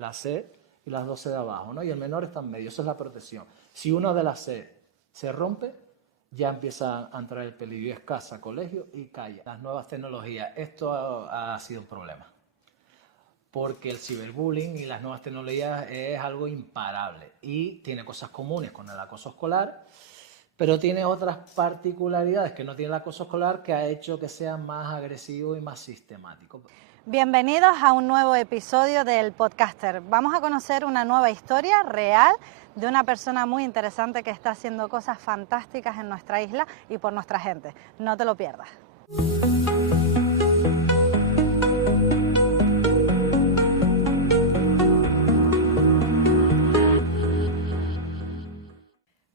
la C y las 12 de abajo, ¿no? Y el menor está en medio, eso es la protección. Si una de las C se rompe, ya empieza a entrar el peligro y es casa, colegio y calle. Las nuevas tecnologías, esto ha sido un problema. Porque el ciberbullying y las nuevas tecnologías es algo imparable y tiene cosas comunes con el acoso escolar, pero tiene otras particularidades que no tiene el acoso escolar que ha hecho que sea más agresivo y más sistemático. Bienvenidos a un nuevo episodio del Podcaster. Vamos a conocer una nueva historia real de una persona muy interesante que está haciendo cosas fantásticas en nuestra isla y por nuestra gente. No te lo pierdas.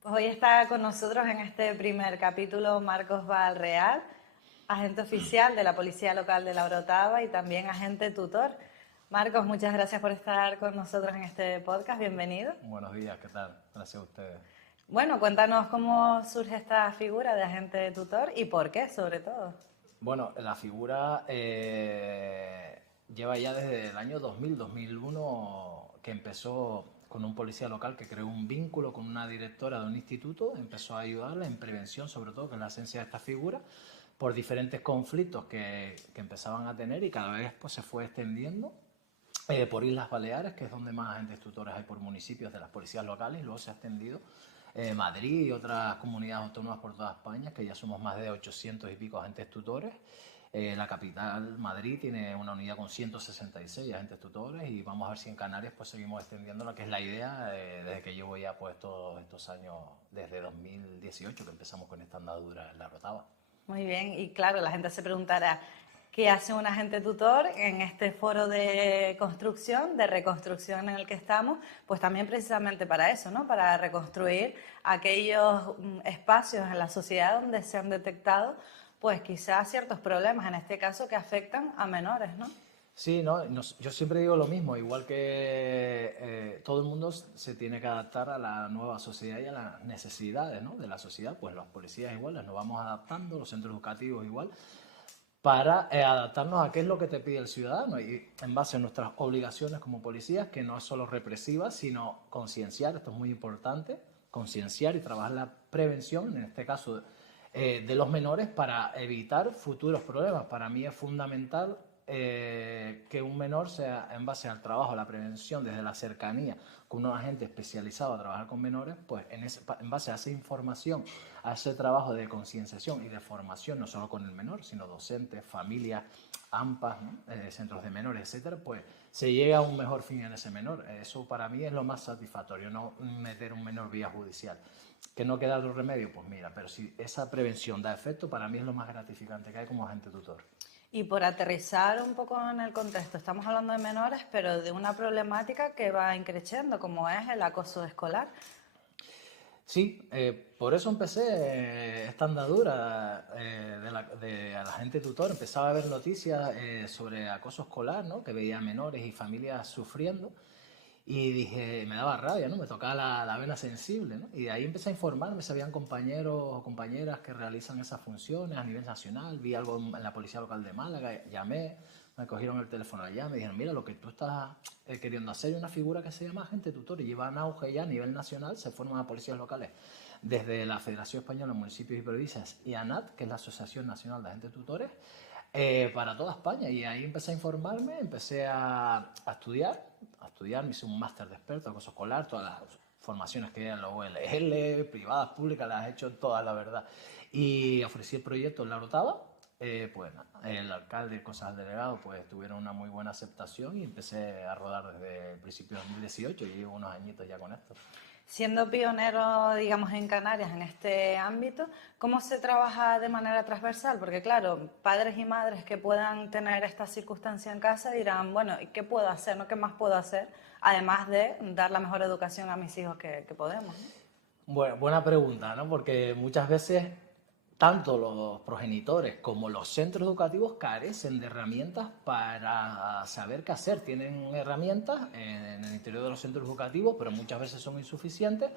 Pues hoy está con nosotros en este primer capítulo Marcos Valreal, agente oficial de la Policía Local de La Orotava y también agente tutor. Marcos, muchas gracias por estar con nosotros en este podcast. Bienvenido. Buenos días, ¿qué tal? Gracias a ustedes. Bueno, cuéntanos cómo surge esta figura de agente tutor y por qué, sobre todo. Bueno, la figura lleva ya desde el año 2000-2001 que empezó con un policía local que creó un vínculo con una directora de un instituto, empezó a ayudarla en prevención, sobre todo, que es la esencia de esta figura, por diferentes conflictos que empezaban a tener y cada vez pues, se fue extendiendo por Islas Baleares, que es donde más agentes tutores hay por municipios de las policías locales, y luego se ha extendido Madrid y otras comunidades autónomas por toda España, que ya somos más de 800 y pico agentes tutores. La capital, Madrid, tiene una unidad con 166 agentes tutores y vamos a ver si en Canarias pues seguimos extendiendo, que es la idea desde que llevo ya pues todos estos años, desde 2018 que empezamos con esta andadura en La Orotava. Muy bien, y claro, la gente se preguntará, ¿qué hace un agente tutor en este foro de construcción, de reconstrucción en el que estamos? Pues también precisamente para eso, ¿no? Para reconstruir aquellos espacios en la sociedad donde se han detectado pues quizás ciertos problemas, en este caso, que afectan a menores, ¿no? Sí, no, yo siempre digo lo mismo, igual que todo el mundo se tiene que adaptar a la nueva sociedad y a las necesidades, ¿no?, de la sociedad, pues las policías igual, nos vamos adaptando, los centros educativos igual, para adaptarnos a qué es lo que te pide el ciudadano y en base a nuestras obligaciones como policías, que no es solo represivas, sino concienciar, esto es muy importante, concienciar y trabajar la prevención, en este caso de los menores, para evitar futuros problemas. Para mí es fundamental que un menor sea, en base al trabajo, a la prevención, desde la cercanía, con un agente especializado a trabajar con menores, pues en base a esa información, a ese trabajo de concienciación y de formación, no solo con el menor, sino docentes, familias, AMPAs, ¿no?, centros de menores, etcétera, pues se llega a un mejor fin en ese menor. Eso para mí es lo más satisfactorio, no meter un menor vía judicial. ¿Que no queda otro remedio? Pues mira, pero si esa prevención da efecto, para mí es lo más gratificante que hay como agente tutor. Y por aterrizar un poco en el contexto, estamos hablando de menores, pero de una problemática que va increciendo, como es el acoso escolar. Sí, por eso empecé esta andadura de agente tutor. Empezaba a ver noticias sobre acoso escolar, ¿no?, que veía menores y familias sufriendo. Y dije, me daba rabia, ¿no? Me tocaba la vena sensible, ¿no? Y de ahí empecé a informarme si habían compañeros o compañeras que realizan esas funciones a nivel nacional. Vi algo en la Policía Local de Málaga, llamé, me cogieron el teléfono allá, me dijeron, mira, lo que tú estás queriendo hacer es una figura que se llama agente tutor y lleva en auge ya a nivel nacional, se forman a policías locales desde la Federación Española de Municipios y Provincias y ANAT, que es la Asociación Nacional de Agentes Tutores, para toda España. Y ahí empecé a informarme, empecé a estudiar, me hice un máster de experto en acoso escolar, todas las formaciones que hay en la OLL, privadas, públicas, las he hecho todas, la verdad. Y ofrecí el proyecto en La Orotava, pues el alcalde y cosas del delegado pues tuvieron una muy buena aceptación y empecé a rodar desde el principio de 2018 y llevo unos añitos ya con esto. Siendo pionero, digamos, en Canarias en este ámbito, ¿cómo se trabaja de manera transversal? Porque, claro, padres y madres que puedan tener esta circunstancia en casa dirán, bueno, ¿y qué puedo hacer? ¿No? ¿Qué más puedo hacer? Además de dar la mejor educación a mis hijos que podemos, ¿no? Bueno, buena pregunta, ¿no? Porque muchas veces tanto los progenitores como los centros educativos carecen de herramientas para saber qué hacer. Tienen herramientas en el interior de los centros educativos, pero muchas veces son insuficientes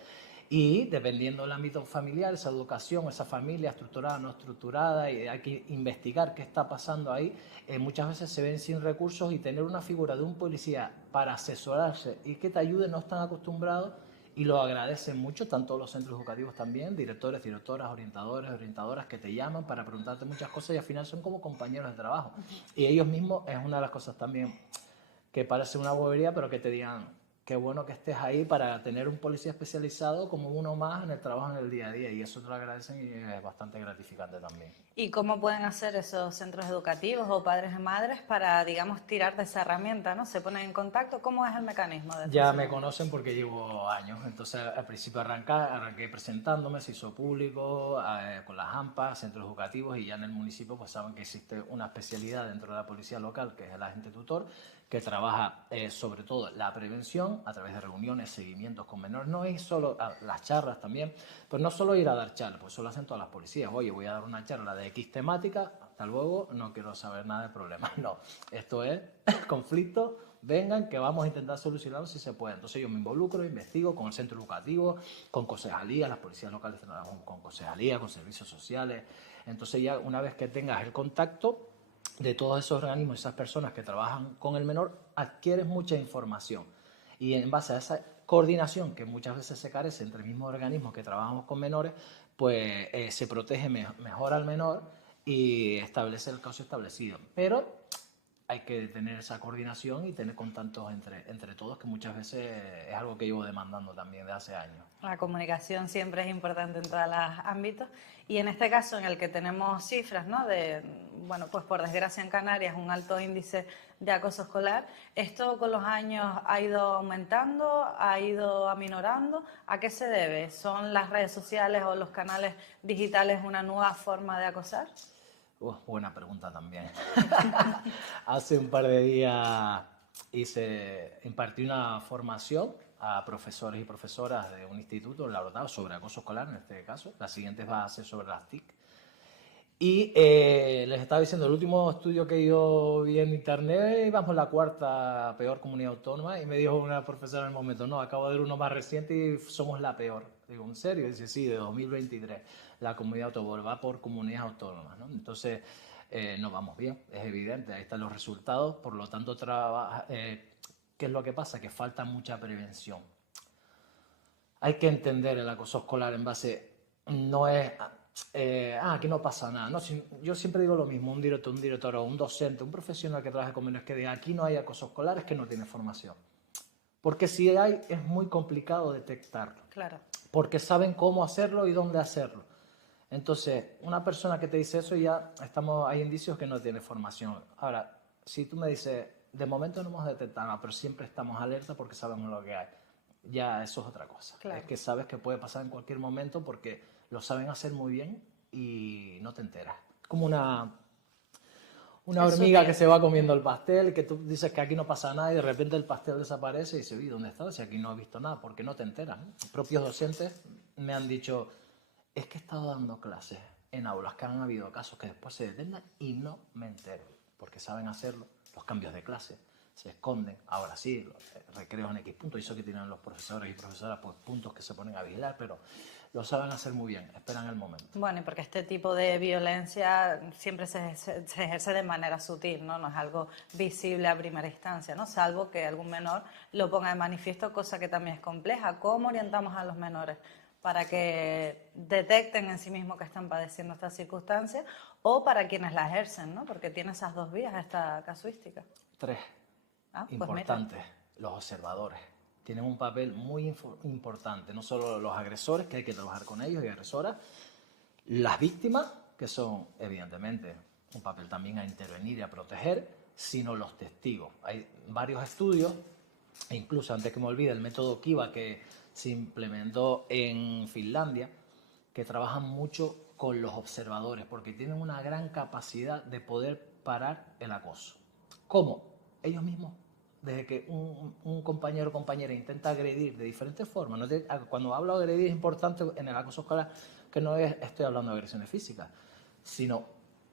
Y dependiendo del ámbito familiar, esa educación, esa familia estructurada, no estructurada, y hay que investigar qué está pasando ahí, muchas veces se ven sin recursos y tener una figura de un policía para asesorarse y que te ayude no están acostumbrados y lo agradecen mucho, tanto los centros educativos también, directores, directoras, orientadores, orientadoras que te llaman para preguntarte muchas cosas y al final son como compañeros de trabajo. Y ellos mismos es una de las cosas también que parece una bobería, pero que te digan, qué bueno que estés ahí para tener un policía especializado como uno más en el trabajo en el día a día, y eso te lo agradecen y es bastante gratificante también. ¿Y cómo pueden hacer esos centros educativos o padres y madres para, digamos, tirar de esa herramienta, ¿no? ¿Se ponen en contacto? ¿Cómo es el mecanismo de Ya me funcionamiento? conocen porque llevo años, entonces al principio arranqué presentándome, se hizo público, con las AMPAs, centros educativos, y ya en el municipio pues saben que existe una especialidad dentro de la policía local, que es el agente tutor, que trabaja sobre todo la prevención a través de reuniones, seguimientos con menores, no es solo las charlas también, pues no solo ir a dar charlas, pues eso lo hacen todas las policías, oye, voy a dar una charla de X temática, hasta luego, no quiero saber nada de problemas, no, esto es conflicto, vengan que vamos a intentar solucionarlo si se puede. Entonces yo me involucro, investigo con el centro educativo, con concejalías, las policías locales trabajan con concejalías, con servicios sociales. Entonces ya una vez que tengas el contacto de todos esos organismos, esas personas que trabajan con el menor, adquieres mucha información. Y en base a esa coordinación que muchas veces se carece entre mismos organismos que trabajamos con menores, pues se protege mejor al menor y establece el caso establecido. Pero hay que tener esa coordinación y tener contactos entre todos, que muchas veces es algo que llevo demandando también de hace años. La comunicación siempre es importante en todos los ámbitos y en este caso en el que tenemos cifras, ¿no? De, bueno, pues por desgracia en Canarias un alto índice de acoso escolar, ¿esto con los años ha ido aumentando, ha ido aminorando? ¿A qué se debe? ¿Son las redes sociales o los canales digitales una nueva forma de acosar? Buena pregunta también. Hace un par de días impartí una formación a profesores y profesoras de un instituto en La Brotada sobre acoso escolar, en este caso. La siguiente va a ser sobre las TIC. Y les estaba diciendo, el último estudio que yo vi en internet, íbamos la cuarta peor comunidad autónoma, y me dijo una profesora en el momento, no, acabo de ver uno más reciente y somos la peor. Digo, ¿en serio? Y dice, sí, de 2023, la comunidad autónoma va por comunidades autónomas, ¿no? Entonces, no vamos bien, es evidente, ahí están los resultados, por lo tanto, ¿qué es lo que pasa? Que falta mucha prevención. Hay que entender el acoso escolar en base, no es, aquí no pasa nada. No, yo siempre digo lo mismo, un director o un docente, un profesional que trabaje con menores que diga aquí no hay acoso escolar, es que no tiene formación. Porque si hay, es muy complicado detectarlo. Claro. Porque saben cómo hacerlo y dónde hacerlo. Entonces, una persona que te dice eso, ya hay indicios que no tiene formación. Ahora, si tú me dices, de momento no hemos detectado nada, pero siempre estamos alerta porque sabemos lo que hay, ya eso es otra cosa. Claro. Es que sabes que puede pasar en cualquier momento porque lo saben hacer muy bien y no te enteras. Como una hormiga que se va comiendo el pastel, que tú dices que aquí no pasa nada y de repente el pastel desaparece y dices, uy, ¿dónde está? Si aquí no he visto nada, porque no te enteras, ¿no? Los propios docentes me han dicho, es que he estado dando clases en aulas que han habido casos que después se detengan y no me entero, porque saben hacerlo, los cambios de clase, se esconden, ahora sí, los recreos en X puntos, y eso que tienen los profesores y profesoras, pues puntos que se ponen a vigilar, pero lo saben hacer muy bien, esperan el momento. Bueno, y porque este tipo de violencia siempre se ejerce de manera sutil, ¿no? No es algo visible a primera instancia, ¿no? Salvo que algún menor lo ponga de manifiesto, cosa que también es compleja. ¿Cómo orientamos a los menores para que detecten en sí mismos que están padeciendo esta circunstancia o para quienes la ejercen, ¿no? Porque tiene esas dos vías esta casuística. 3 Pues importantes, los observadores. Tienen un papel muy importante, no solo los agresores, que hay que trabajar con ellos y agresoras, las víctimas, que son evidentemente un papel también a intervenir y a proteger, sino los testigos. Hay varios estudios, e incluso antes que me olvide, el método Kiva que se implementó en Finlandia, que trabajan mucho con los observadores, porque tienen una gran capacidad de poder parar el acoso. ¿Cómo? Ellos mismos. Desde que un compañero o compañera intenta agredir de diferentes formas, ¿no? Cuando hablo de agredir es importante en el acoso escolar que no estoy hablando de agresiones físicas, sino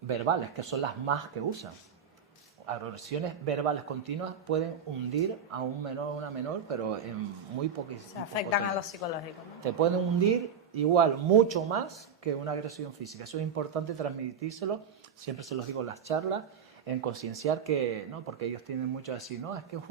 verbales, que son las más que usan. agresiones verbales continuas pueden hundir a un menor o una menor, pero en muy poquísimo. Se afectan a lo psicológico, ¿no? Te pueden hundir igual, mucho más que una agresión física. Eso es importante transmitírselo, siempre se los digo en las charlas, en concienciar que, no, porque ellos tienen mucho a decir, no, es que es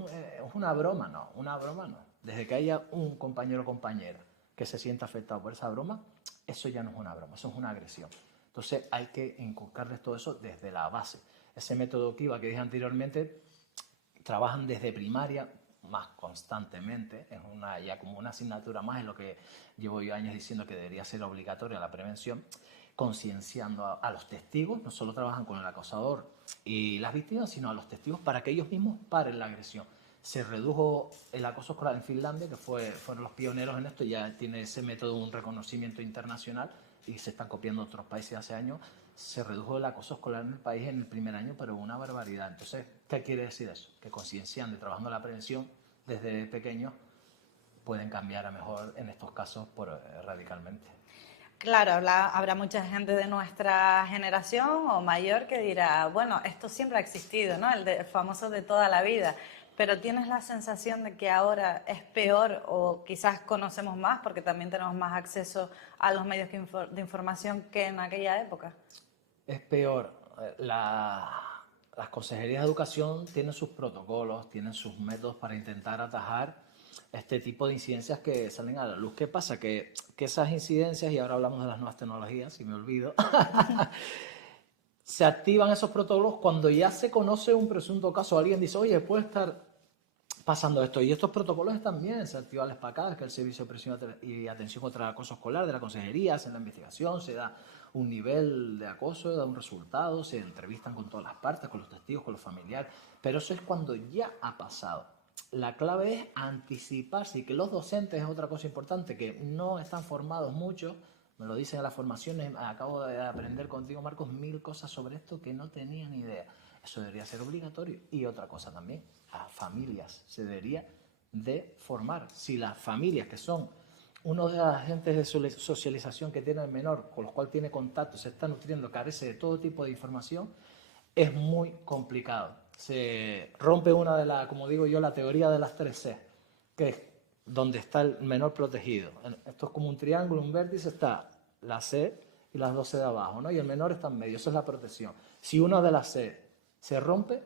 una broma, no, una broma no. Desde que haya un compañero o compañera que se sienta afectado por esa broma, eso ya no es una broma, eso es una agresión. Entonces hay que inculcarles todo eso desde la base. Ese método Kiva que dije anteriormente, trabajan desde primaria más constantemente, es ya como una asignatura más, en lo que llevo yo años diciendo que debería ser obligatoria la prevención, concienciando a los testigos, no solo trabajan con el acosador y las víctimas, sino a los testigos para que ellos mismos paren la agresión. Se redujo el acoso escolar en Finlandia, que fueron los pioneros en esto, ya tiene ese método un reconocimiento internacional y se están copiando otros países hace años. Se redujo el acoso escolar en el país en el primer año, pero una barbaridad. Entonces, ¿qué quiere decir eso? Que concienciando y trabajando la prevención desde pequeños pueden cambiar a mejor en estos casos radicalmente. Claro, habrá mucha gente de nuestra generación o mayor que dirá, bueno, esto siempre ha existido, ¿no? El famoso de toda la vida. Pero ¿tienes la sensación de que ahora es peor o quizás conocemos más porque también tenemos más acceso a los medios de información que en aquella época? Es peor. Las consejerías de educación tienen sus protocolos, tienen sus métodos para intentar atajar este tipo de incidencias que salen a la luz. ¿Qué pasa? Que esas incidencias, y ahora hablamos de las nuevas tecnologías, si me olvido, se activan esos protocolos cuando ya se conoce un presunto caso. Alguien dice, oye, puede estar pasando esto. Y estos protocolos están bien. Se activan las PACADAS, que es el Servicio de Presión y Atención contra el Acoso Escolar de la Consejería, hacen la investigación, se da un nivel de acoso, da un resultado, se entrevistan con todas las partes, con los testigos, con los familiares. Pero eso es cuando ya ha pasado. La clave es anticiparse, y que los docentes es otra cosa importante, que no están formados mucho. Me lo dicen en las formaciones, acabo de aprender contigo, Marcos, 1000 cosas sobre esto que no tenía ni idea. Eso debería ser obligatorio. Y otra cosa también, a familias se debería de formar. Si las familias, que son uno de los agentes de socialización que tiene el menor, con los cuales tiene contacto, se está nutriendo, carece de todo tipo de información, es muy complicado. Se rompe una de las, como digo yo, la teoría de las 3C, que es donde está el menor protegido. Esto es como un triángulo, un vértice, está la C y las 2C de abajo, ¿no? Y el menor está en medio, eso es la protección. Si una de las C se rompe,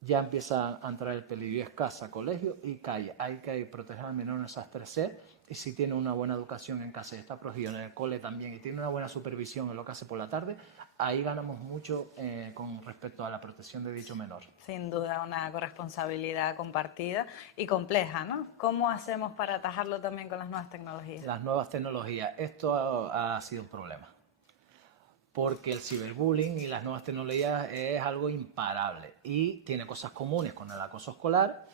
ya empieza a entrar el peligro. Es casa, colegio y calle. Hay que proteger al menor en esas 3C, y si tiene una buena educación en casa y está protegido en el cole también y tiene una buena supervisión en lo que hace por la tarde, ahí ganamos mucho con respecto a la protección de dicho menor. Sin duda, una corresponsabilidad compartida y compleja, ¿no? ¿Cómo hacemos para atajarlo también con las nuevas tecnologías? Las nuevas tecnologías. Esto ha sido un problema, porque el ciberbullying y las nuevas tecnologías es algo imparable y tiene cosas comunes con el acoso escolar,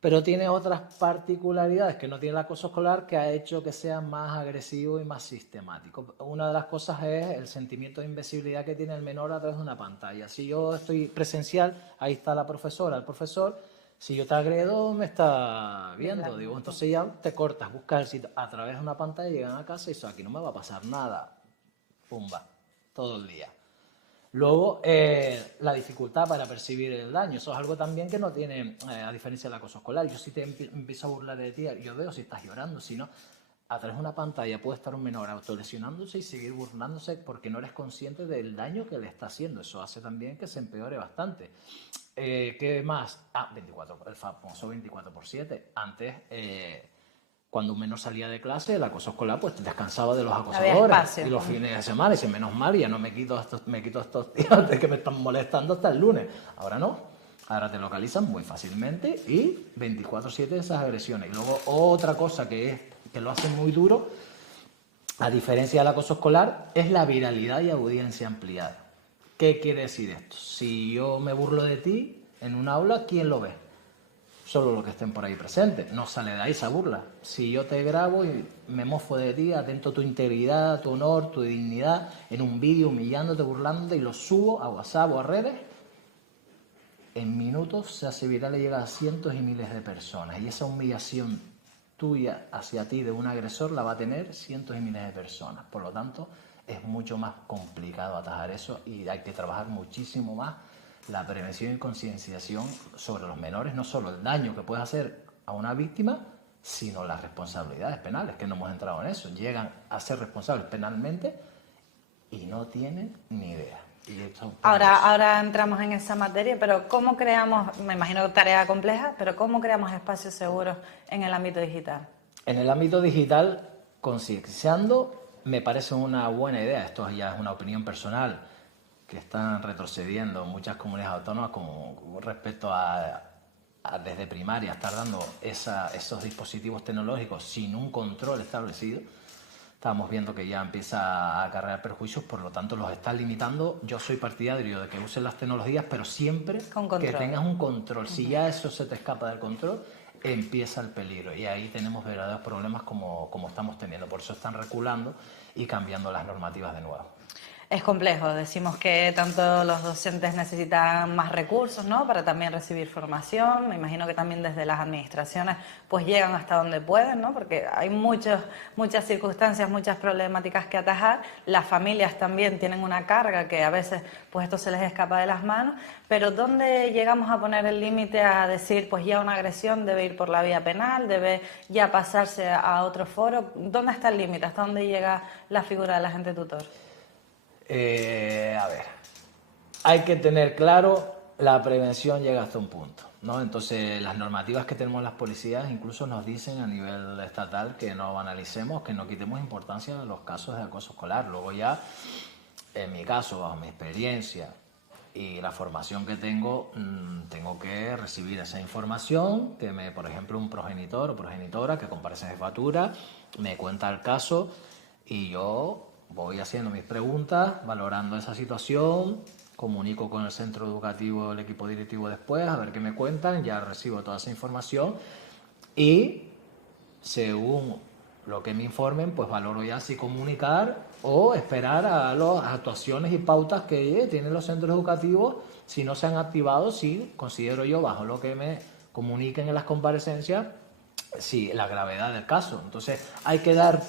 pero tiene otras particularidades que no tiene el acoso escolar, que ha hecho que sea más agresivo y más sistemático. Una de las cosas es el sentimiento de invisibilidad que tiene el menor a través de una pantalla. Si yo estoy presencial, ahí está la profesora, el profesor. Si yo te agredo, me está viendo. Digo, entonces ya te cortas, buscas el sitio. A través de una pantalla llegan a casa y eso, aquí no me va a pasar nada. Pumba, todo el día. Luego, la dificultad para percibir el daño. Eso es algo también que no tiene, a diferencia del acoso escolar. Yo si te empiezo a burlar de ti, yo veo si estás llorando, si no, a través de una pantalla puede estar un menor autolesionándose y seguir burlándose porque no eres consciente del daño que le está haciendo. Eso hace también que se empeore bastante. ¿Qué más? El famoso 24/7. Antes, cuando un menor salía de clase, el acoso escolar pues descansaba de los acosadores y los fines de semana, y dice, menos mal, ya no me quito estos días de que me están molestando hasta el lunes. Ahora no, ahora te localizan muy fácilmente y 24/7 esas agresiones. Y luego otra cosa que lo hace muy duro, a diferencia del acoso escolar, es la viralidad y audiencia ampliada. ¿Qué quiere decir esto? Si yo me burlo de ti en un aula, ¿quién lo ve? Solo los que estén por ahí presentes. No sale de ahí esa burla. Si yo te grabo y me mofo de ti, atento a tu integridad, tu honor, tu dignidad, en un vídeo humillándote, burlándote, y lo subo a WhatsApp o a redes, en minutos se hace viral y llega a cientos y miles de personas. Y esa humillación tuya hacia ti de un agresor la va a tener cientos y miles de personas. Por lo tanto, es mucho más complicado atajar eso y hay que trabajar muchísimo más la prevención y concienciación sobre los menores, no solo el daño que puede hacer a una víctima, sino las responsabilidades penales, que no hemos entrado en eso. Llegan a ser responsables penalmente y no tienen ni idea. Ahora entramos en esa materia, pero ¿cómo creamos, me imagino tarea compleja, pero cómo creamos espacios seguros en el ámbito digital? En el ámbito digital, concienciando, me parece una buena idea. Esto ya es una opinión personal, que están retrocediendo muchas comunidades autónomas con respecto a desde primaria estar dando esos dispositivos tecnológicos sin un control establecido. Estamos viendo que ya empieza a acarrear perjuicios, por lo tanto los está limitando. Yo soy partidario de que usen las tecnologías, pero siempre que tengas un control. Si ya eso se te escapa del control, empieza el peligro, y ahí tenemos verdaderos problemas como estamos teniendo. Por eso están reculando y cambiando las normativas de nuevo. Es complejo, decimos que tanto los docentes necesitan más recursos, ¿no?, para también recibir formación. Me imagino que también desde las administraciones pues llegan hasta donde pueden, ¿no?, porque hay muchas circunstancias, muchas problemáticas que atajar. Las familias también tienen una carga que a veces pues esto se les escapa de las manos, pero ¿dónde llegamos a poner el límite a decir pues ya una agresión debe ir por la vía penal, debe ya pasarse a otro foro? ¿Dónde está el límite? ¿Hasta dónde llega la figura del agente tutor? A ver, hay que tener claro, la prevención llega hasta un punto, ¿no? Entonces, las normativas que tenemos las policías incluso nos dicen a nivel estatal que no banalicemos, que no quitemos importancia a los casos de acoso escolar. Luego ya, en mi caso, bajo mi experiencia y la formación que tengo que recibir esa información, que por ejemplo, un progenitor o progenitora que comparece en jefatura me cuenta el caso y yo voy haciendo mis preguntas, valorando esa situación, comunico con el centro educativo, el equipo directivo después, a ver qué me cuentan, ya recibo toda esa información y según lo que me informen, pues valoro ya si comunicar o esperar a las actuaciones y pautas que tienen los centros educativos. Si no se han activado, sí, considero yo, bajo lo que me comuniquen en las comparecencias, sí, la gravedad del caso. Entonces hay que dar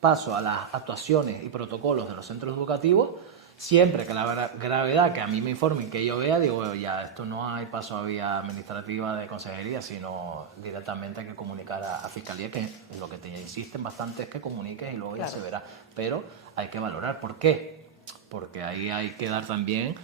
paso a las actuaciones y protocolos de los centros educativos, siempre que la gravedad que a mí me informen, que yo vea, digo, ya, esto no hay paso a vía administrativa de consejería, sino directamente hay que comunicar a Fiscalía, que lo que te insisten bastante es que comuniques y luego ya se verá. Pero hay que valorar. ¿Por qué? Porque ahí hay que dar también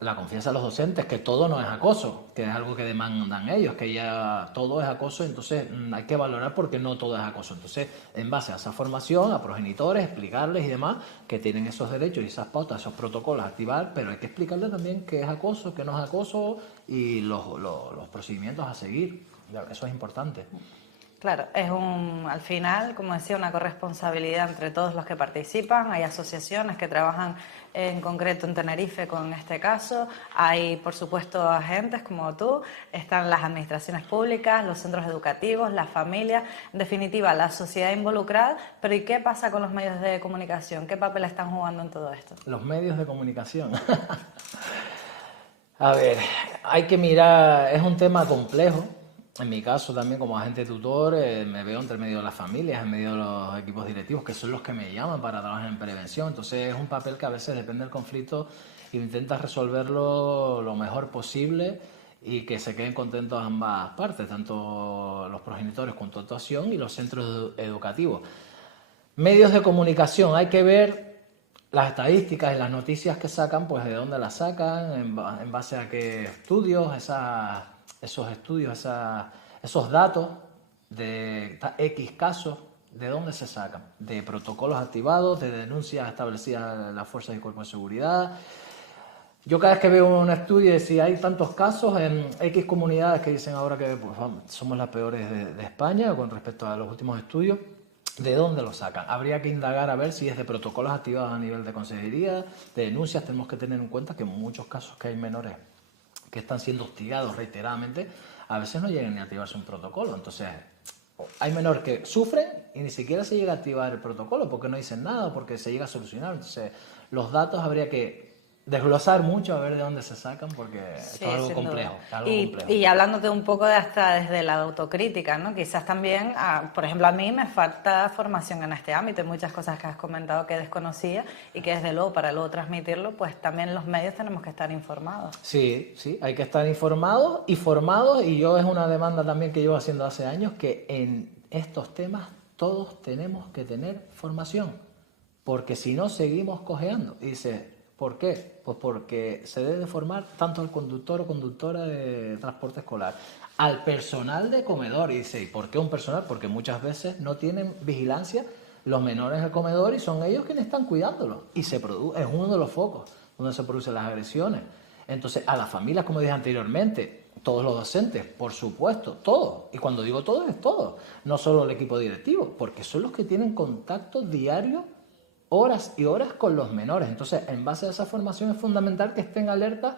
la confianza a los docentes, que todo no es acoso, que es algo que demandan ellos, que ya todo es acoso. Entonces hay que valorar porque no todo es acoso. Entonces, en base a esa formación, a progenitores, explicarles y demás, que tienen esos derechos y esas pautas, esos protocolos a activar, pero hay que explicarles también qué es acoso, qué no es acoso y los procedimientos a seguir. Eso es importante. Claro, al final, como decía, una corresponsabilidad entre todos los que participan. Hay asociaciones que trabajan en concreto en Tenerife con este caso. Hay, por supuesto, agentes como tú. Están las administraciones públicas, los centros educativos, las familias. En definitiva, la sociedad involucrada. Pero ¿y qué pasa con los medios de comunicación? ¿Qué papel están jugando en todo esto? Los medios de comunicación. A ver, hay que mirar, es un tema complejo. En mi caso también como agente tutor me veo entre medio de las familias, en medio de los equipos directivos, que son los que me llaman para trabajar en prevención. Entonces es un papel que a veces depende del conflicto e intentas resolverlo lo mejor posible y que se queden contentos ambas partes, tanto los progenitores con tu actuación y los centros educativos. Medios de comunicación, hay que ver las estadísticas y las noticias que sacan, pues de dónde las sacan, en base a qué estudios, esos estudios, esos datos de X casos, ¿de dónde se sacan? De protocolos activados, de denuncias establecidas en las fuerzas y cuerpos de seguridad. Yo cada vez que veo un estudio de si hay tantos casos en X comunidades que dicen ahora que pues, somos las peores de España con respecto a los últimos estudios, ¿de dónde lo sacan? Habría que indagar a ver si es de protocolos activados a nivel de consejería, de denuncias. Tenemos que tener en cuenta que en muchos casos que hay menores que están siendo hostigados reiteradamente, a veces no llegan ni a activarse un protocolo. Entonces, hay menores que sufren y ni siquiera se llega a activar el protocolo porque no dicen nada, porque se llega a solucionar. Entonces, los datos habría que desglosar mucho a ver de dónde se sacan, porque esto Sí, es algo sin complejo. duda. Es algo complejo. Y hablándote un poco de hasta desde la autocrítica, ¿no? Quizás también, por ejemplo, a mí me falta formación en este ámbito. Hay muchas cosas que has comentado que desconocía y que desde luego para luego transmitirlo, pues también los medios tenemos que estar informados. Sí, sí, hay que estar informados y formados, y yo es una demanda también que llevo haciendo hace años, que en estos temas todos tenemos que tener formación, porque si no seguimos cojeando. Y dice, ¿por qué? Pues porque se debe formar tanto al conductor o conductora de transporte escolar, al personal de comedor. Y dice, ¿y por qué un personal? Porque muchas veces no tienen vigilancia los menores del comedor y son ellos quienes están cuidándolos. Y es uno de los focos donde se producen las agresiones. Entonces, a las familias, como dije anteriormente, todos los docentes, por supuesto, todos. Y cuando digo todos, es todos. No solo el equipo directivo, porque son los que tienen contacto diario, horas y horas con los menores. Entonces, en base a esa formación es fundamental que estén alertas,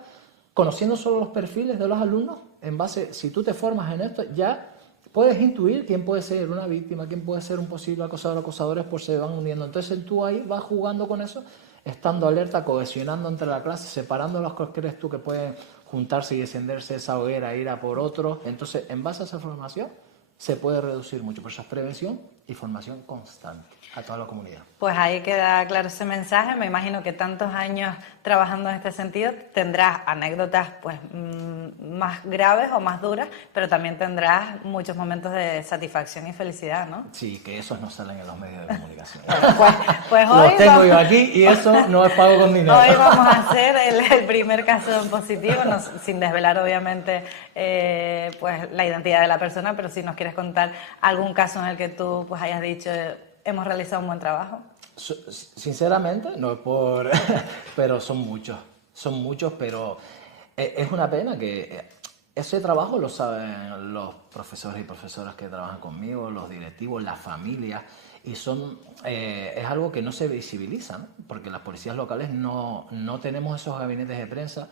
conociendo solo los perfiles de los alumnos. En base, si tú te formas en esto, ya puedes intuir quién puede ser una víctima, quién puede ser un posible acosador o acosadores, pues se van uniendo. Entonces tú ahí vas jugando con eso, estando alerta, cohesionando entre la clase, separando los que crees tú que pueden juntarse y encenderse esa hoguera, ir a por otros. Entonces, en base a esa formación, se puede reducir mucho. Por eso es prevención y formación constante a toda la comunidad. Pues ahí queda claro ese mensaje. Me imagino que tantos años trabajando en este sentido tendrás anécdotas pues más graves o más duras, pero también tendrás muchos momentos de satisfacción y felicidad, ¿no? Sí, que esos no salen en los medios de comunicación. Pues hoy los tengo yo aquí y eso no es pago con dinero. Hoy vamos a hacer el primer caso en positivo, sin desvelar obviamente pues la identidad de la persona, pero si nos quieres contar algún caso en el que tú pues hayas dicho hemos realizado un buen trabajo. Sinceramente, no es por... pero son muchos, pero es una pena que ese trabajo lo saben los profesores y profesoras que trabajan conmigo, los directivos, las familias, y es algo que no se visibiliza, ¿no? Porque las policías locales no tenemos esos gabinetes de prensa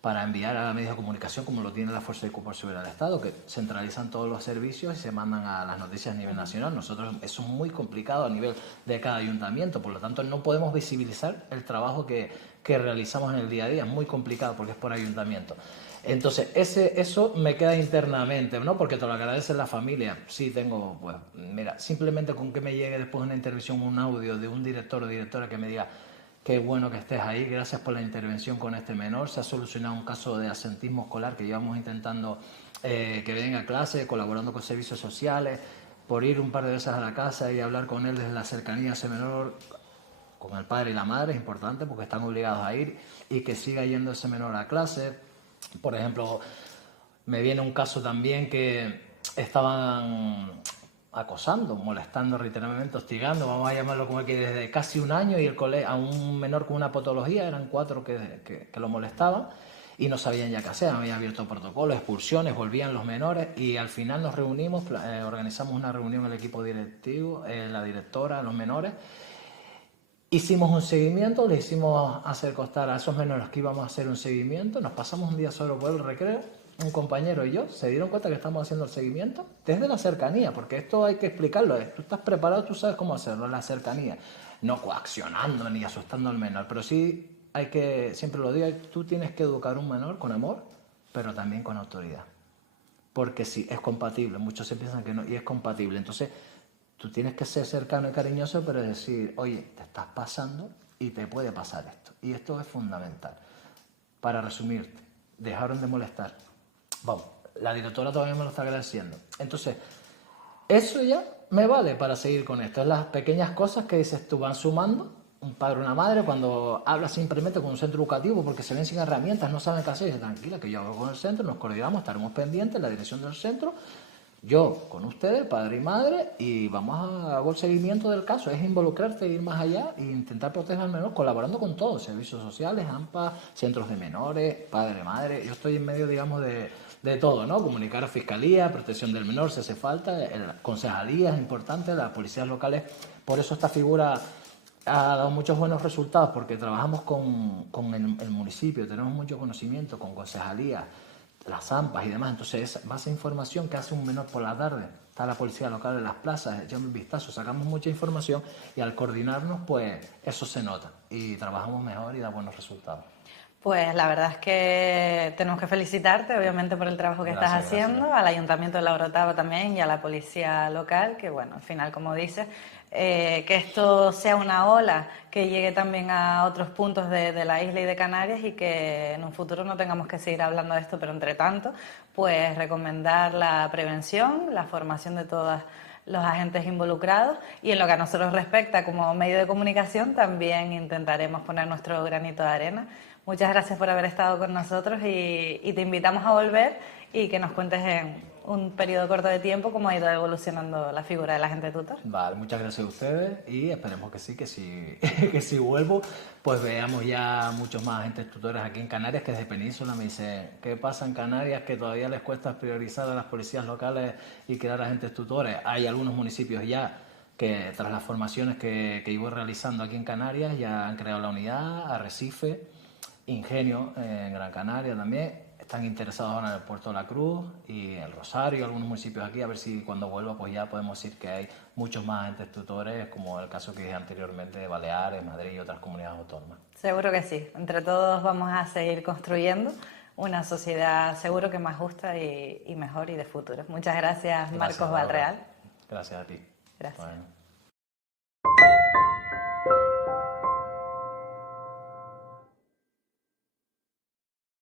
para enviar a medios de comunicación como lo tiene la Fuerza de Cuerpo de Seguridad del Estado, que centralizan todos los servicios y se mandan a las noticias a nivel nacional. Nosotros eso es muy complicado a nivel de cada ayuntamiento, por lo tanto no podemos visibilizar el trabajo que realizamos en el día a día, es muy complicado porque es por ayuntamiento. Entonces, eso me queda internamente, ¿no? Porque te lo agradece la familia. Sí, tengo, pues, mira, simplemente con que me llegue después de una intervención, un audio de un director o directora que me diga qué bueno que estés ahí, gracias por la intervención con este menor. Se ha solucionado un caso de absentismo escolar que llevamos intentando que venga a clase, colaborando con servicios sociales, por ir un par de veces a la casa y hablar con él desde la cercanía a ese menor, con el padre y la madre, es importante porque están obligados a ir, y que siga yendo ese menor a clase. Por ejemplo, me viene un caso también que estaban acosando, molestando reiteradamente, hostigando, vamos a llamarlo como que desde casi un año, y a un menor con una patología, eran 4 que lo molestaban y no sabían ya qué hacer, habían abierto protocolos, expulsiones, volvían los menores, y al final nos reunimos, organizamos una reunión el equipo directivo, la directora, los menores. Hicimos un seguimiento, les hicimos hacer constar a esos menores que íbamos a hacer un seguimiento, nos pasamos un día solo por el recreo, un compañero y yo, se dieron cuenta que estamos haciendo el seguimiento desde la cercanía, porque esto hay que explicarlo, tú estás preparado, tú sabes cómo hacerlo, en la cercanía, no coaccionando ni asustando al menor, pero sí hay que, siempre lo digo, tú tienes que educar a un menor con amor, pero también con autoridad, porque sí, es compatible, muchos se piensan que no, y es compatible, entonces tú tienes que ser cercano y cariñoso, pero decir, oye, te estás pasando y te puede pasar esto. Y esto es fundamental. Para resumirte, dejaron de molestar. Vamos, la directora todavía me lo está agradeciendo. Entonces, eso ya me vale para seguir con esto. Es las pequeñas cosas que dices tú, van sumando. Un padre o una madre, cuando habla simplemente con un centro educativo porque se ven sin herramientas, no saben qué hacer, dice, tranquila, que yo hablo con el centro, nos coordinamos, estaremos pendientes, la dirección del centro, yo con ustedes, padre y madre, y vamos a hacer el seguimiento del caso. Es involucrarte, ir más allá e intentar proteger al menor, colaborando con todos, servicios sociales, AMPA, centros de menores, padre, madre. Yo estoy en medio, digamos, de todo, ¿no? Comunicar a Fiscalía, protección del menor si hace falta, concejalía es importante, las policías locales. Por eso esta figura ha dado muchos buenos resultados, porque trabajamos con el municipio, tenemos mucho conocimiento, con concejalía, las AMPAs y demás. Entonces, base de información que hace un menor por la tarde, está la policía local en las plazas, echamos un vistazo, sacamos mucha información, y al coordinarnos, pues eso se nota y trabajamos mejor y da buenos resultados. Pues la verdad es que tenemos que felicitarte, obviamente, por el trabajo que estás haciendo, al Ayuntamiento de La Orotava también y a la policía local, que bueno, al final, como dices, que esto sea una ola que llegue también a otros puntos de la isla y de Canarias y que en un futuro no tengamos que seguir hablando de esto, pero entre tanto, pues recomendar la prevención, la formación de todas los agentes involucrados y en lo que a nosotros respecta como medio de comunicación también intentaremos poner nuestro granito de arena. Muchas gracias por haber estado con nosotros y te invitamos a volver y que nos cuentes en un periodo corto de tiempo cómo ha ido evolucionando la figura del agente tutor. Vale, muchas gracias a ustedes y esperemos que sí, que si vuelvo, pues veamos ya muchos más agentes tutores aquí en Canarias, que desde Península me dicen, ¿qué pasa en Canarias? Que todavía les cuesta priorizar a las policías locales y crear agentes tutores. Hay algunos municipios ya que tras las formaciones que llevo realizando aquí en Canarias ya han creado la unidad, Arrecife, Ingenio en Gran Canaria también. Están interesados ahora en el Puerto de la Cruz y el Rosario, algunos municipios aquí, a ver si cuando vuelva pues ya podemos decir que hay muchos más agentes tutores, como el caso que dije anteriormente de Baleares, Madrid y otras comunidades autónomas. Seguro que sí. Entre todos vamos a seguir construyendo una sociedad seguro que más justa y mejor y de futuro. Muchas gracias, Marcos Valreal. Gracias a ti. Gracias. Bueno.